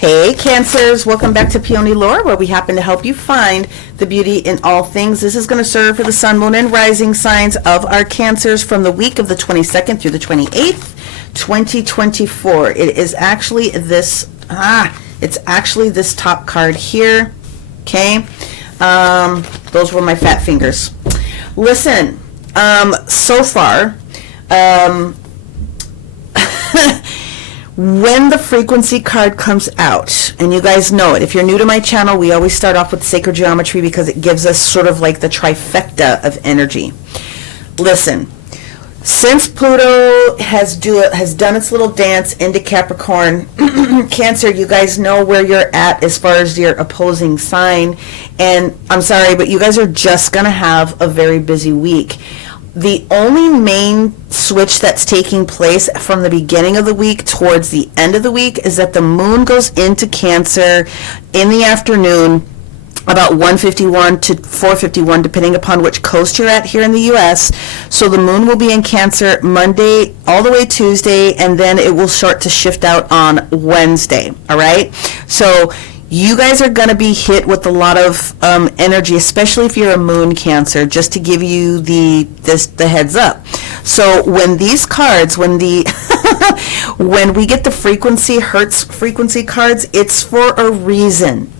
Hey Cancers, welcome back to Peony Lore, where we happen to help you find the beauty in all things. This is going to serve for the sun, moon, and rising signs of our Cancers from the week of the 22nd through the 28th, 2024. It is actually this, this top card here, okay? Those were my fat fingers. Listen, so far, when the frequency card comes out, and you guys know it, if you're new to my channel, we always start off with sacred geometry because it gives us sort of like the trifecta of energy. Listen, since Pluto has done its little dance into Capricorn, Cancer, you guys know where you're at as far as your opposing sign, and I'm sorry, but you guys are just going to have a very busy week. The only main switch that's taking place from the beginning of the week towards the end of the week is that the moon goes into Cancer in the afternoon, about 1:51 to 4:51, depending upon which coast you're at here in the U.S. So the moon will be in Cancer Monday all the way Tuesday, and then it will start to shift out on Wednesday, all right? So you guys are going to be hit with a lot of energy, especially if you're a moon Cancer, just to give you the heads up. So when these cards, when we get the Hertz frequency cards, it's for a reason.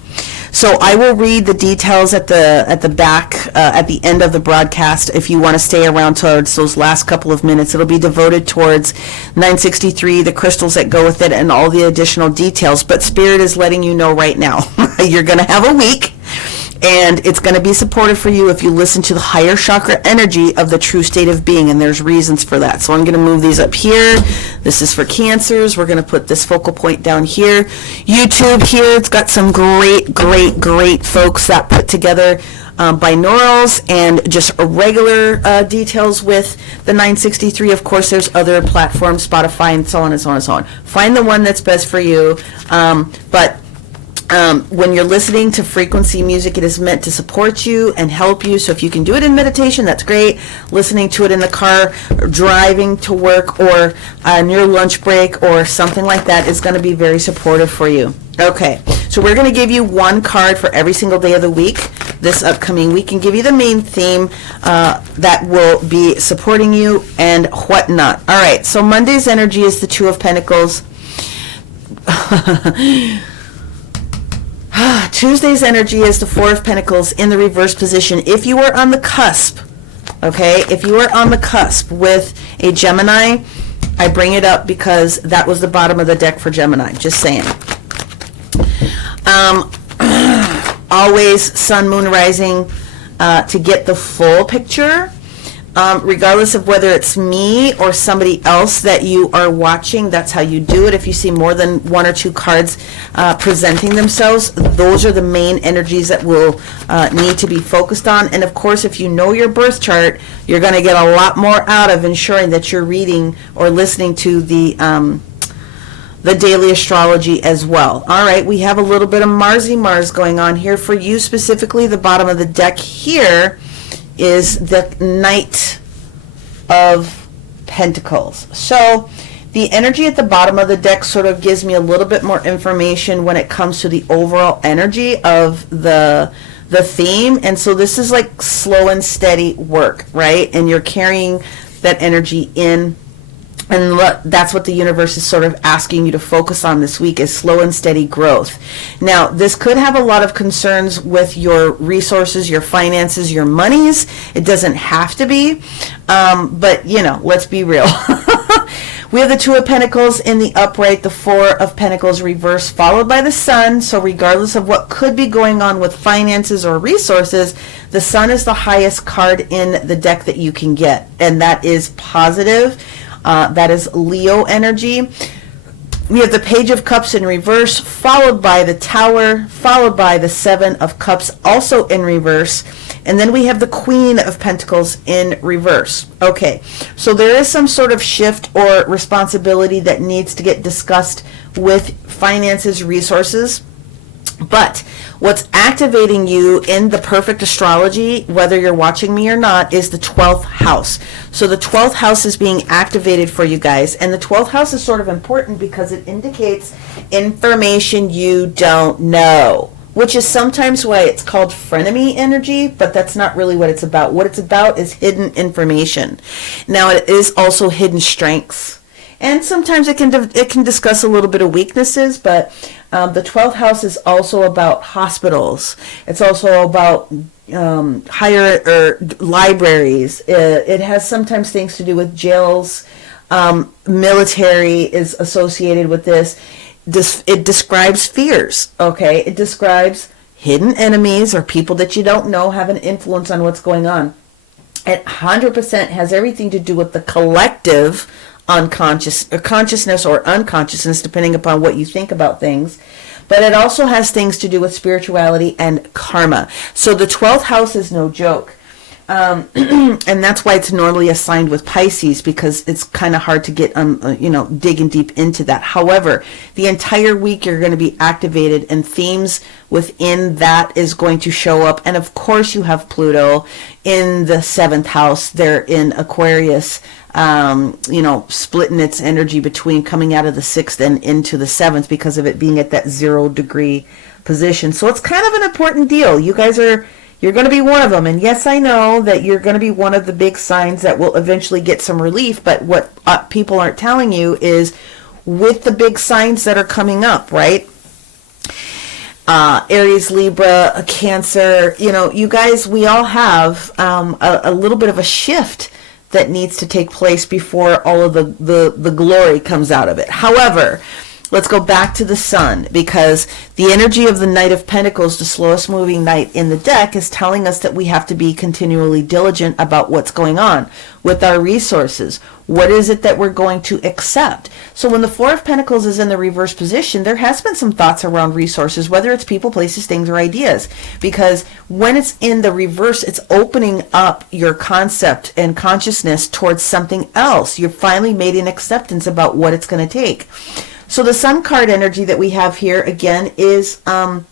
So I will read the details at the back at the end of the broadcast. If you want to stay around towards those last couple of minutes, it'll be devoted towards 963, the crystals that go with it, and all the additional details. But Spirit is letting you know right now, you're going to have a week, and it's going to be supportive for you if you listen to the higher chakra energy of the true state of being, and there's reasons for that. So I'm going to move these up here. This is for Cancers. We're going to put this focal point down here. YouTube here, it's got some great folks that put together binaurals and just regular details with the 963. Of course, there's other platforms, Spotify, and so on and so on and so on. Find the one that's best for you. When you're listening to frequency music, it is meant to support you and help you. So if you can do it in meditation, that's great. Listening to it in the car, driving to work, or on your lunch break, or something like that is going to be very supportive for you. Okay, so we're going to give you one card for every single day of the week this upcoming week, and give you the main theme that will be supporting you and whatnot. All right, so Monday's energy is the Two of Pentacles. Tuesday's energy is the Four of Pentacles in the reverse position. If you are on the cusp, okay, if you are on the cusp with a Gemini, I bring it up because that was the bottom of the deck for Gemini, just saying. Always sun, moon, rising to get the full picture. Regardless of whether it's me or somebody else that you are watching, that's how you do it. If you see more than one or two cards presenting themselves, those are the main energies that will need to be focused on. And of course, if you know your birth chart, you're going to get a lot more out of ensuring that you're reading or listening to the daily astrology as well. All right, we have a little bit of Mars going on here. For you specifically, the bottom of the deck here is the Knight of Pentacles. So the energy at the bottom of the deck sort of gives me a little bit more information when it comes to the overall energy of the theme. And so this is like slow and steady work, right? And you're carrying that energy in. And that's what the universe is sort of asking you to focus on this week, is slow and steady growth. Now, this could have a lot of concerns with your resources, your finances, your monies. It doesn't have to be, but, you know, let's be real. We have the Two of Pentacles in the upright, the Four of Pentacles reverse, followed by the Sun. So regardless of what could be going on with finances or resources, the Sun is the highest card in the deck that you can get, and that is positive. That is Leo energy. We have the Page of Cups in reverse, followed by the Tower, followed by the Seven of Cups, also in reverse. And then we have the Queen of Pentacles in reverse. Okay, so there is some sort of shift or responsibility that needs to get discussed with finances, resources. But what's activating you in the perfect astrology, whether you're watching me or not, is the 12th house. So the 12th house is being activated for you guys. And the 12th house is sort of important because it indicates information you don't know, which is sometimes why it's called frenemy energy, but that's not really what it's about. What it's about is hidden information. Now, it is also hidden strengths. And sometimes it can discuss a little bit of weaknesses, but the 12th house is also about hospitals. It's also about higher or libraries. It has sometimes things to do with jails. Military is associated with this. It describes fears, okay? It describes hidden enemies or people that you don't know have an influence on what's going on. It 100% has everything to do with the collective consciousness or unconsciousness, depending upon what you think about things. But it also has things to do with spirituality and karma. So the 12th house is no joke. And that's why it's normally assigned with Pisces, because it's kind of hard to get, digging deep into that. However, the entire week you're going to be activated, and themes within that is going to show up. And of course you have Pluto in the 7th house. They're in Aquarius, splitting its energy between coming out of the 6th and into the 7th because of it being at that 0 degree position. So it's kind of an important deal. You're going to be one of them. And yes, I know that you're going to be one of the big signs that will eventually get some relief. But what people aren't telling you is with the big signs that are coming up, right? Aries, Libra, Cancer, you guys, we all have a little bit of a shift that needs to take place before all of the glory comes out of it. However, let's go back to the sun, because the energy of the Knight of Pentacles, the slowest moving knight in the deck, is telling us that we have to be continually diligent about what's going on with our resources. What is it that we're going to accept? So when the Four of Pentacles is in the reverse position, there has been some thoughts around resources, whether it's people, places, things, or ideas. Because when it's in the reverse, it's opening up your concept and consciousness towards something else. You've finally made an acceptance about what it's going to take. So the sun card energy that we have here, again, is the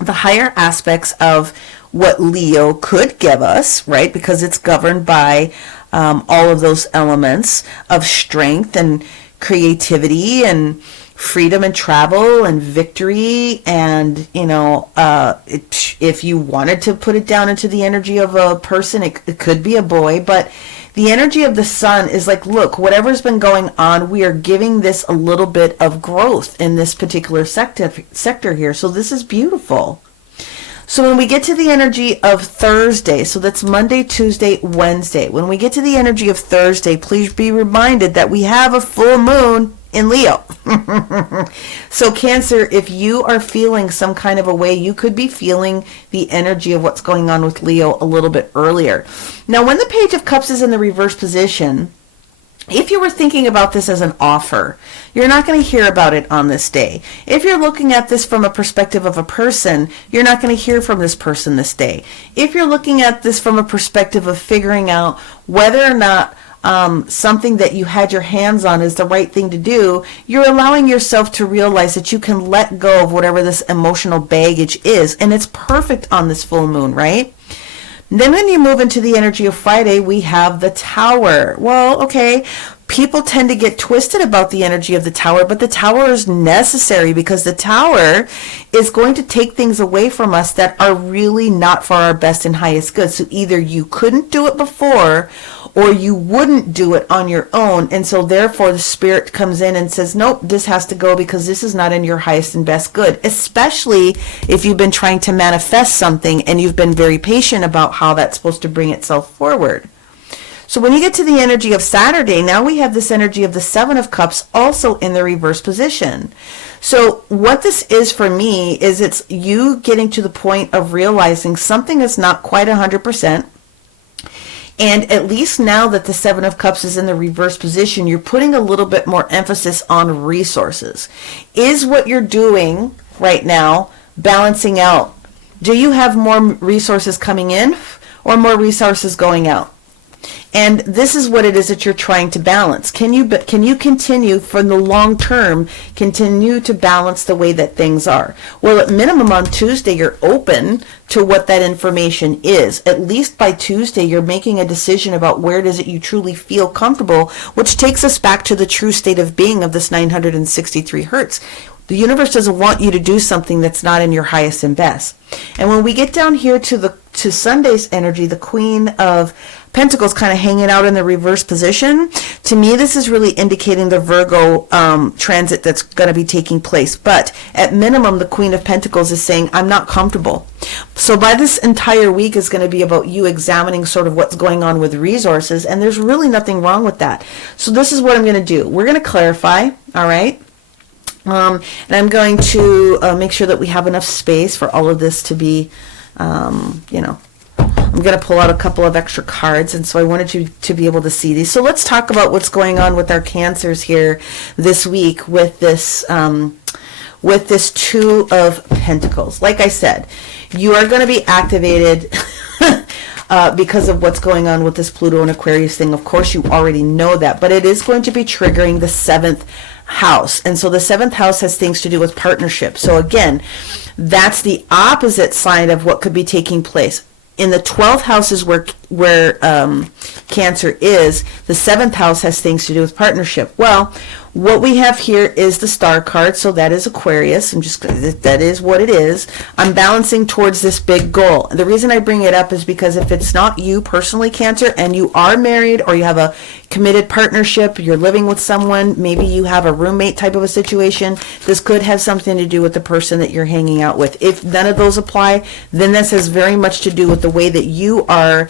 higher aspects of what Leo could give us, right? Because it's governed by all of those elements of strength and creativity and freedom and travel and victory. And, if you wanted to put it down into the energy of a person, it could be a boy, but the energy of the sun is like, look, whatever's been going on, we are giving this a little bit of growth in this particular sector here. So this is beautiful. So when we get to the energy of Thursday, so that's Monday, Tuesday, Wednesday. When we get to the energy of Thursday, please be reminded that we have a full moon in Leo. So Cancer, if you are feeling some kind of a way, you could be feeling the energy of what's going on with Leo a little bit earlier. Now, when the Page of Cups is in the reverse position, if you were thinking about this as an offer, you're not going to hear about it on this day. If you're looking at this from a perspective of a person, you're not going to hear from this person this day. If you're looking at this from a perspective of figuring out whether or not something that you had your hands on is the right thing to do, you're allowing yourself to realize that you can let go of whatever this emotional baggage is. And it's perfect on this full moon, right? Then when you move into the energy of Friday, we have the Tower. Well, okay, people tend to get twisted about the energy of the Tower, but the Tower is necessary because the Tower is going to take things away from us that are really not for our best and highest good. So either you couldn't do it before, or you wouldn't do it on your own. And so therefore the Spirit comes in and says, nope, this has to go because this is not in your highest and best good, especially if you've been trying to manifest something and you've been very patient about how that's supposed to bring itself forward. So when you get to the energy of Saturday, now we have this energy of the Seven of Cups also in the reverse position. So what this is for me is it's you getting to the point of realizing something is not quite 100%. And at least now that the Seven of Cups is in the reverse position, you're putting a little bit more emphasis on resources. Is what you're doing right now balancing out? Do you have more resources coming in or more resources going out? And this is what it is that you're trying to balance. Can you continue for the long term, continue to balance the way that things are? Well, at minimum on Tuesday, you're open to what that information is. At least by Tuesday, you're making a decision about where it is that you truly feel comfortable, which takes us back to the true state of being of this 963 hertz. The universe doesn't want you to do something that's not in your highest and best. And when we get down here to Sunday's energy, the Queen of Pentacles kind of hanging out in the reverse position, to me this is really indicating the Virgo transit that's going to be taking place. But at minimum, the Queen of Pentacles is saying, I'm not comfortable. So by this entire week is going to be about you examining sort of what's going on with resources, and there's really nothing wrong with that. So this is what I'm going to do. We're going to clarify, all right? And I'm going to make sure that we have enough space for all of this to be, I'm going to pull out a couple of extra cards, and so I wanted you to be able to see these. So let's talk about what's going on with our Cancers here this week with this Two of Pentacles. Like I said, you are going to be activated because of what's going on with this Pluto and Aquarius thing. Of course, you already know that, but it is going to be triggering the 7th house. And so the 7th house has things to do with partnership. So again, that's the opposite side of what could be taking place. In the 12th house is where Cancer is. The 7th house has things to do with partnership. Well, what we have here is the star card, so that is Aquarius. That is what it is. I'm balancing towards this big goal. The reason I bring it up is because if it's not you personally, Cancer, and you are married or you have a committed partnership, you're living with someone, maybe you have a roommate type of a situation, this could have something to do with the person that you're hanging out with. If none of those apply, then this has very much to do with the way that you are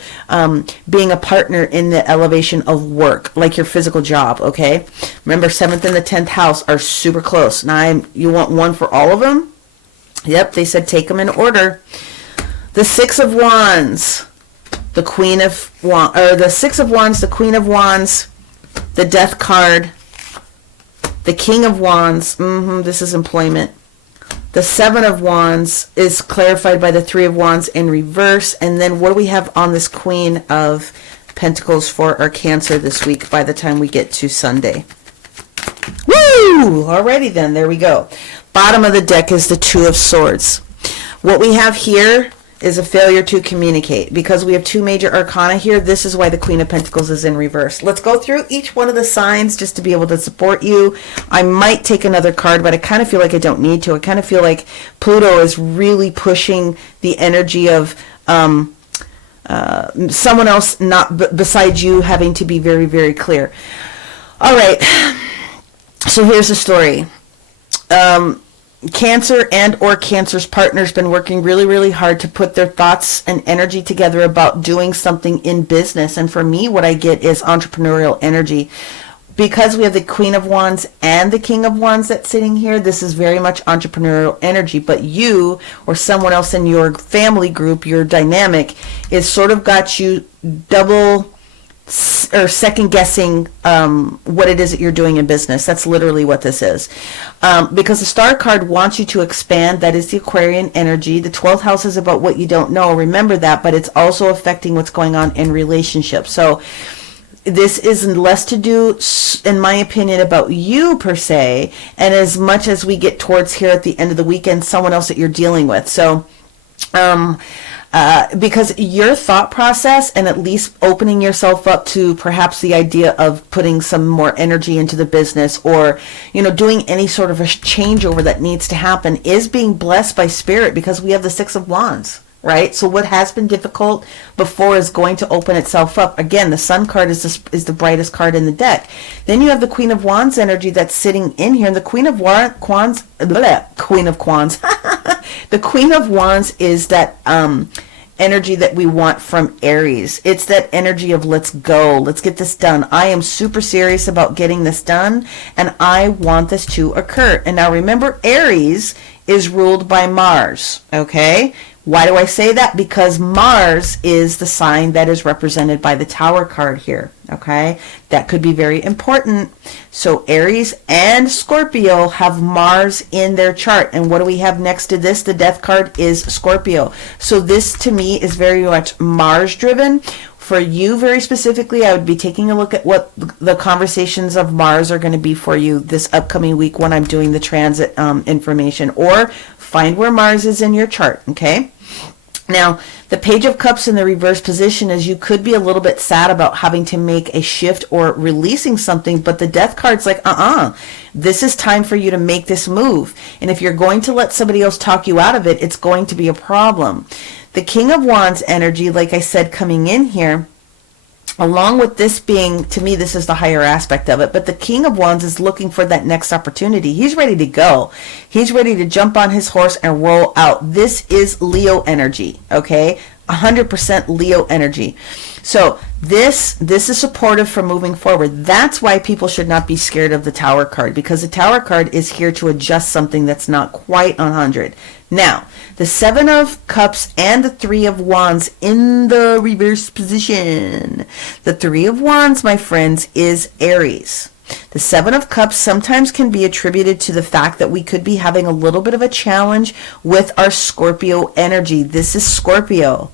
being a partner in the elevation of work, like your physical job, okay? Remember, 7th and the 10th house are super close. Now, you want one for all of them? Yep, they said take them in order. The 6 of Wands, the Queen of Wands, or the 6 of Wands, the Queen of Wands, the Death card, the King of Wands, this is employment. The 7 of Wands is clarified by the 3 of Wands in reverse. And then what do we have on this Queen of Pentacles for our Cancer this week by the time we get to Sunday? Woo! Alrighty then, there we go. Bottom of the deck is the 2 of Swords. What we have here is a failure to communicate. Because we have 2 major arcana here, this is why the Queen of Pentacles is in reverse. Let's go through each one of the signs just to be able to support you. I might take another card, but I kind of feel like I don't need to. I kind of feel like Pluto is really pushing the energy of someone else not besides you having to be very, very clear. All right. So here's the story. Cancer and or Cancer's partner's been working really, really hard to put their thoughts and energy together about doing something in business. And for me, what I get is entrepreneurial energy. Because we have the Queen of Wands and the King of Wands that's sitting here, this is very much entrepreneurial energy. But you or someone else in your family group, your dynamic, is sort of got you double or second guessing what it is that you're doing in business. That's literally what this is. Because the star card wants you to expand. That is the Aquarian energy. The 12th house is about what you don't know. Remember that, but it's also affecting what's going on in relationships. So this is less to do, in my opinion, about you per se, and as much as we get towards here at the end of the weekend, someone else that you're dealing with. So because your thought process and at least opening yourself up to perhaps the idea of putting some more energy into the business or, doing any sort of a changeover that needs to happen is being blessed by Spirit, because we have the 6 of Wands, right? So what has been difficult before is going to open itself up. Again, the Sun card is the brightest card in the deck. Then you have the Queen of Wands energy that's sitting in here, and the Queen of Wands, the Queen of Wands is that energy that we want from Aries. It's that energy of let's go, let's get this done. I am super serious about getting this done, and I want this to occur. And now remember, Aries is ruled by Mars, okay? Why do I say that? Because Mars is the sign that is represented by the Tower card here, okay? That could be very important. So Aries and Scorpio have Mars in their chart. And what do we have next to this? The Death card is Scorpio. So this, to me, is very much Mars-driven. for you very specifically, I would be taking a look at what the conversations of Mars are going to be for you this upcoming week when I'm doing the transit information, or find where Mars is in your chart, okay? Now, the Page of Cups in the reverse position is you could be a little bit sad about having to make a shift or releasing something, but the Death card's like, this is time for you to make this move. And if you're going to let somebody else talk you out of it, it's going to be a problem. The King of Wands energy, like I said, coming in here, along with this being, to me, this is the higher aspect of it, but the King of Wands is looking for that next opportunity. He's ready to go. He's ready to jump on his horse and roll out. This is Leo energy, okay? 100% Leo energy. So this is supportive for moving forward. That's why people should not be scared of the Tower card, because the Tower card is here to adjust something that's not quite 100. Now, the Seven of Cups and the Three of Wands in the reverse position. The Three of Wands, my friends, is Aries. The Seven of Cups sometimes can be attributed to the fact that we could be having a little bit of a challenge with our Scorpio energy. This is Scorpio,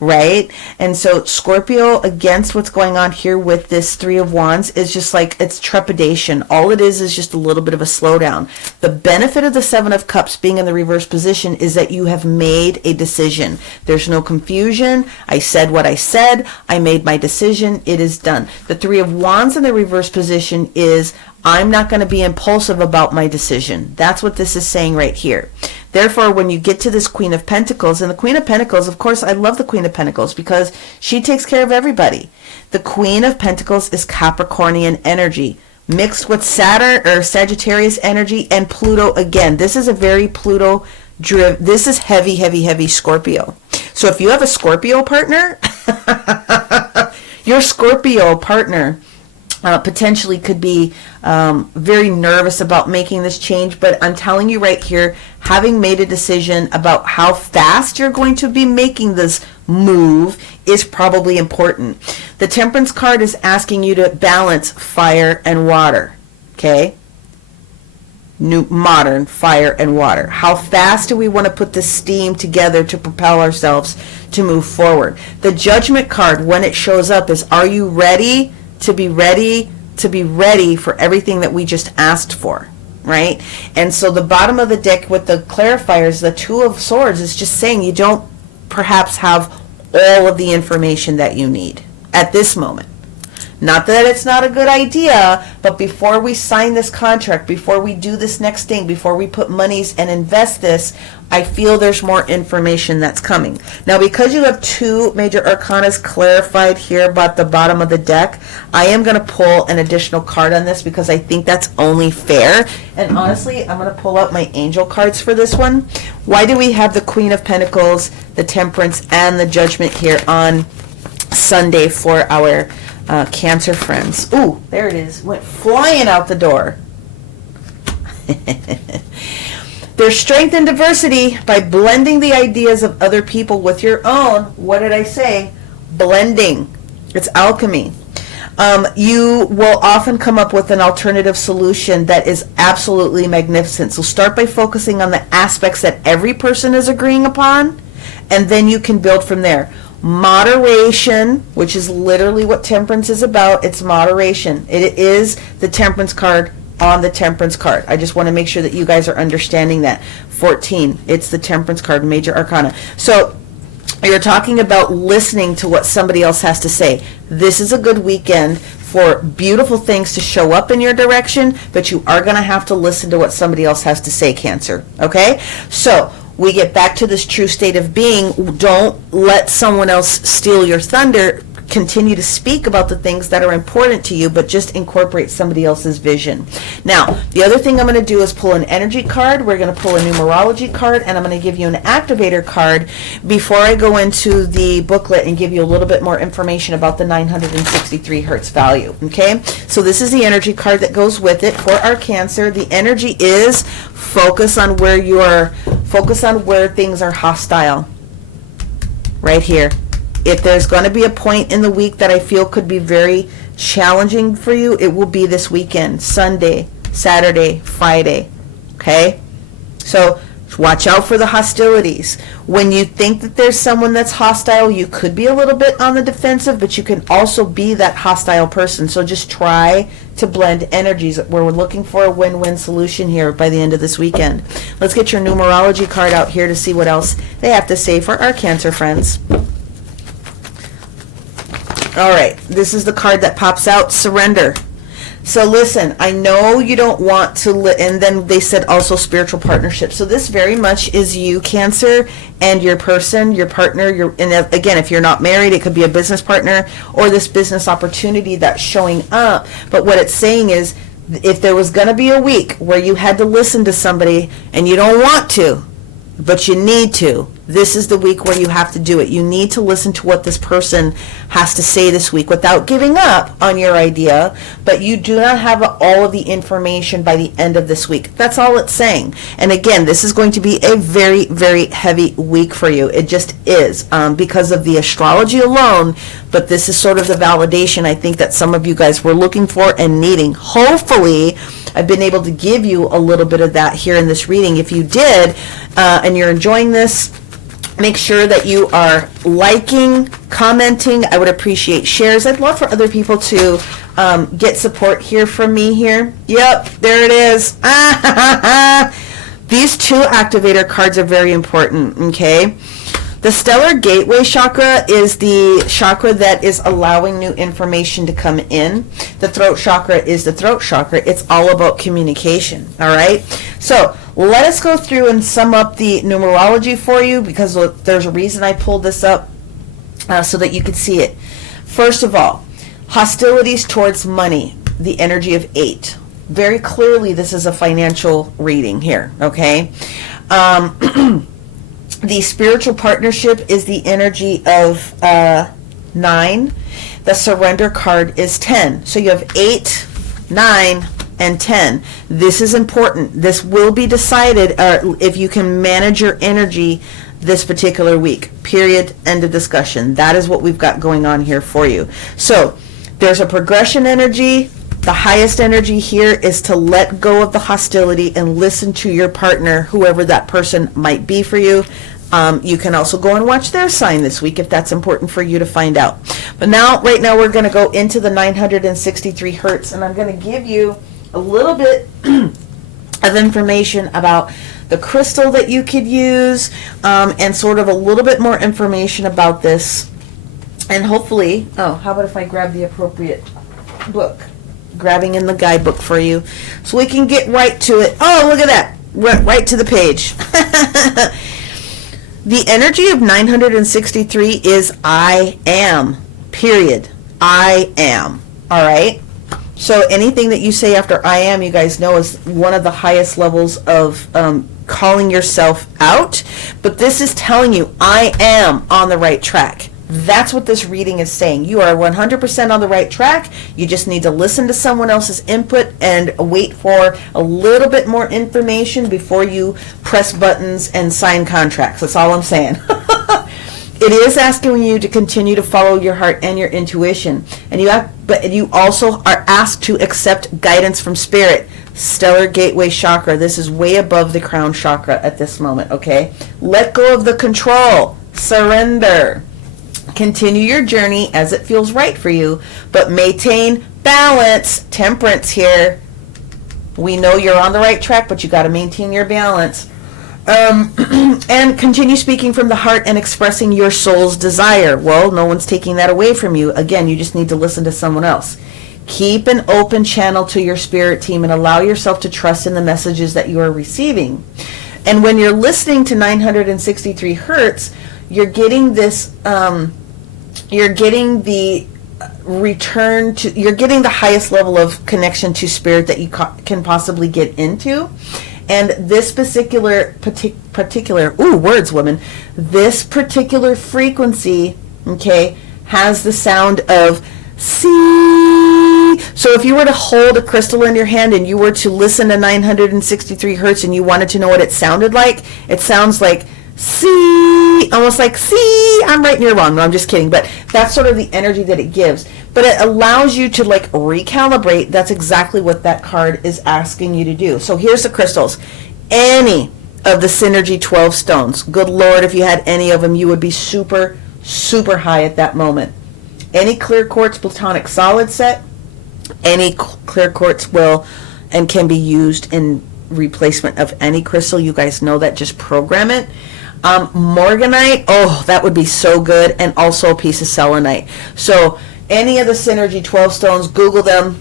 right? And so Scorpio, against what's going on here with this Three of Wands, is just like, it's trepidation. All it is just a little bit of a slowdown. The benefit of the Seven of Cups being in the reverse position is that you have made a decision. There's no confusion. I said what I said. I made my decision. It is done. The Three of Wands in the reverse position is, I'm not going to be impulsive about my decision. That's what this is saying right here. Therefore, when you get to this Queen of Pentacles, and the Queen of Pentacles, of course, I love the Queen of Pentacles because she takes care of everybody. The Queen of Pentacles is Capricornian energy mixed with Saturn or Sagittarius energy and Pluto again. This is a very Pluto driven, this is heavy, heavy, heavy Scorpio. So if you have a Scorpio partner, your Scorpio partner potentially could be very nervous about making this change, but I'm telling you right here, having made a decision about how fast you're going to be making this move is probably important. The Temperance card is asking you to balance fire and water, okay? New modern fire and water. How fast do we want to put this steam together to propel ourselves to move forward? The Judgment card, when it shows up, is, are you ready to be ready for everything that we just asked for, right? And so the bottom of the deck with the clarifiers, the Two of Swords, is just saying you don't perhaps have all of the information that you need at this moment. Not that it's not a good idea, but before we sign this contract, before we do this next thing, before we put monies and invest this, I feel there's more information that's coming. Now, because you have two major arcanas clarified here about the bottom of the deck, I am going to pull an additional card on this because I think that's only fair. And honestly, I'm going to pull out my angel cards for this one. Why do we have the Queen of Pentacles, the Temperance, and the Judgment here on Sunday for our Cancer friends? Ooh, there it is. Went flying out the door. There's strength in diversity by blending the ideas of other people with your own. What did I say? Blending. It's alchemy. You will often come up with an alternative solution that is absolutely magnificent. So start by focusing on the aspects that every person is agreeing upon, and then you can build from there. Moderation, which is literally what Temperance is about. It's moderation. It is the Temperance card on the Temperance card. I just want to make sure that you guys are understanding that. 14, it's the Temperance card, major arcana. So you're talking about listening to what somebody else has to say. This is a good weekend for beautiful things to show up in your direction, but you are going to have to listen to what somebody else has to say, Cancer. Okay? So we get back to this true state of being. Don't let someone else steal your thunder. Continue to speak about the things that are important to you, but just incorporate somebody else's vision. Now, the other thing I'm going to do is pull an energy card. We're going to pull a numerology card, and I'm going to give you an activator card before I go into the booklet and give you a little bit more information about the 963 hertz value. Okay? So this is the energy card that goes with it for our Cancer. The energy is focus on where things are hostile. Right here. If there's going to be a point in the week that I feel could be very challenging for you, it will be this weekend, Sunday, Saturday, Friday. Okay? So Watch out for the hostilities. When you think that there's someone that's hostile, you could be a little bit on the defensive, but you can also be that hostile person. So just try to blend energies. We're looking for a win-win solution here by the end of this weekend. Let's get your numerology card out here to see what else they have to say for our Cancer friends. All right, this is the card that pops out, surrender. So listen, I know you don't want to, and then they said also spiritual partnership. So this very much is you, Cancer, and your person, your partner. And again, if you're not married, it could be a business partner or this business opportunity that's showing up. But what it's saying is, if there was going to be a week where you had to listen to somebody and you don't want to, but you need to, this is the week where you have to do it. You need to listen to what this person has to say this week without giving up on your idea, but you do not have all of the information by the end of this week. That's all it's saying. And again, this is going to be a very, very heavy week for you. It just is, because of the astrology alone, but this is sort of the validation I think that some of you guys were looking for and needing. Hopefully, I've been able to give you a little bit of that here in this reading. If you did, and you're enjoying this, make sure that you are liking, commenting. I would appreciate shares. I'd love for other people to get support here from me here. Yep, there it is. These two activator cards are very important, okay? The stellar gateway chakra is the chakra that is allowing new information to come in. The throat chakra is the throat chakra. It's all about communication, all right? So let us go through and sum up the numerology for you, because there's a reason I pulled this up so that you could see it. First of all, hostilities towards money, the energy of 8. Very clearly, this is a financial reading here, okay? The spiritual partnership is the energy of 9. The surrender card is 10. So you have 8, 9, and 10. This is important. This will be decided if you can manage your energy this particular week. Period. End of discussion. That is what we've got going on here for you. So there's a progression energy. The highest energy here is to let go of the hostility and listen to your partner, whoever that person might be for you. You can also go and watch their sign this week if that's important for you to find out. But now, right now, we're going to go into the 963 hertz, and I'm going to give you a little bit of information about the crystal that you could use, and sort of a little bit more information about this. And hopefully, how about if I grab the appropriate book? Grabbing in the guidebook for you so we can get right to it. Oh, look at that. Right to the page. The energy of 963 is I am, period. I am. All right? So anything that you say after I am, you guys know, is one of the highest levels of calling yourself out. But this is telling you I am on the right track. That's what this reading is saying. You are 100% on the right track. You just need to listen to someone else's input and wait for a little bit more information before you press buttons and sign contracts. That's all I'm saying. It is asking you to continue to follow your heart and your intuition. But you also are asked to accept guidance from spirit. Stellar gateway chakra. This is way above the crown chakra at this moment, okay? Let go of the control. Surrender. Continue your journey as it feels right for you, but maintain balance, temperance here. We know you're on the right track, but you got to maintain your balance. And continue speaking from the heart and expressing your soul's desire. Well, no one's taking that away from you. Again, you just need to listen to someone else. Keep an open channel to your spirit team and allow yourself to trust in the messages that you are receiving. And when you're listening to 963 hertz, you're getting this, you're getting the you're getting the highest level of connection to spirit that you can possibly get into. And this particular, words, woman, this particular frequency, okay, has the sound of see. So if you were to hold a crystal in your hand and you were to listen to 963 hertz and you wanted to know what it sounded like, it sounds like see, almost like see, I'm right and you're wrong. No, I'm just kidding. But that's sort of the energy that it gives. But it allows you to like recalibrate. That's exactly what that card is asking you to do. So here's the crystals. Any of the Synergy 12 stones. Good Lord, if you had any of them, you would be super, super high at that moment. Any clear quartz platonic solid set, any clear quartz will and can be used in replacement of any crystal. You guys know that. Just program it. Morganite, oh, that would be so good. And also a piece of selenite. So any of the Synergy 12 stones, Google them.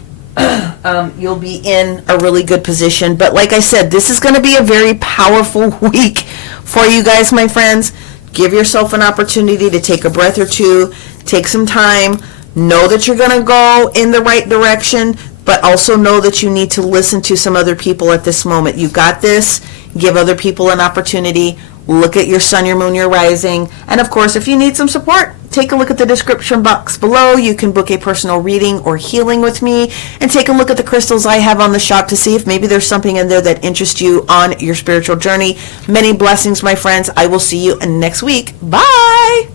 You'll be in a really good position. But like I said, this is going to be a very powerful week for you guys, my friends. Give yourself an opportunity to take a breath or two, take some time, know that you're going to go in the right direction, but also know that you need to listen to some other people at this moment. You got this. Give other people an opportunity. Look at your sun, your moon, your rising. And of course, if you need some support, take a look at the description box below. You can book a personal reading or healing with me and take a look at the crystals I have on the shop to see if maybe there's something in there that interests you on your spiritual journey. Many blessings, my friends. I will see you next week. Bye.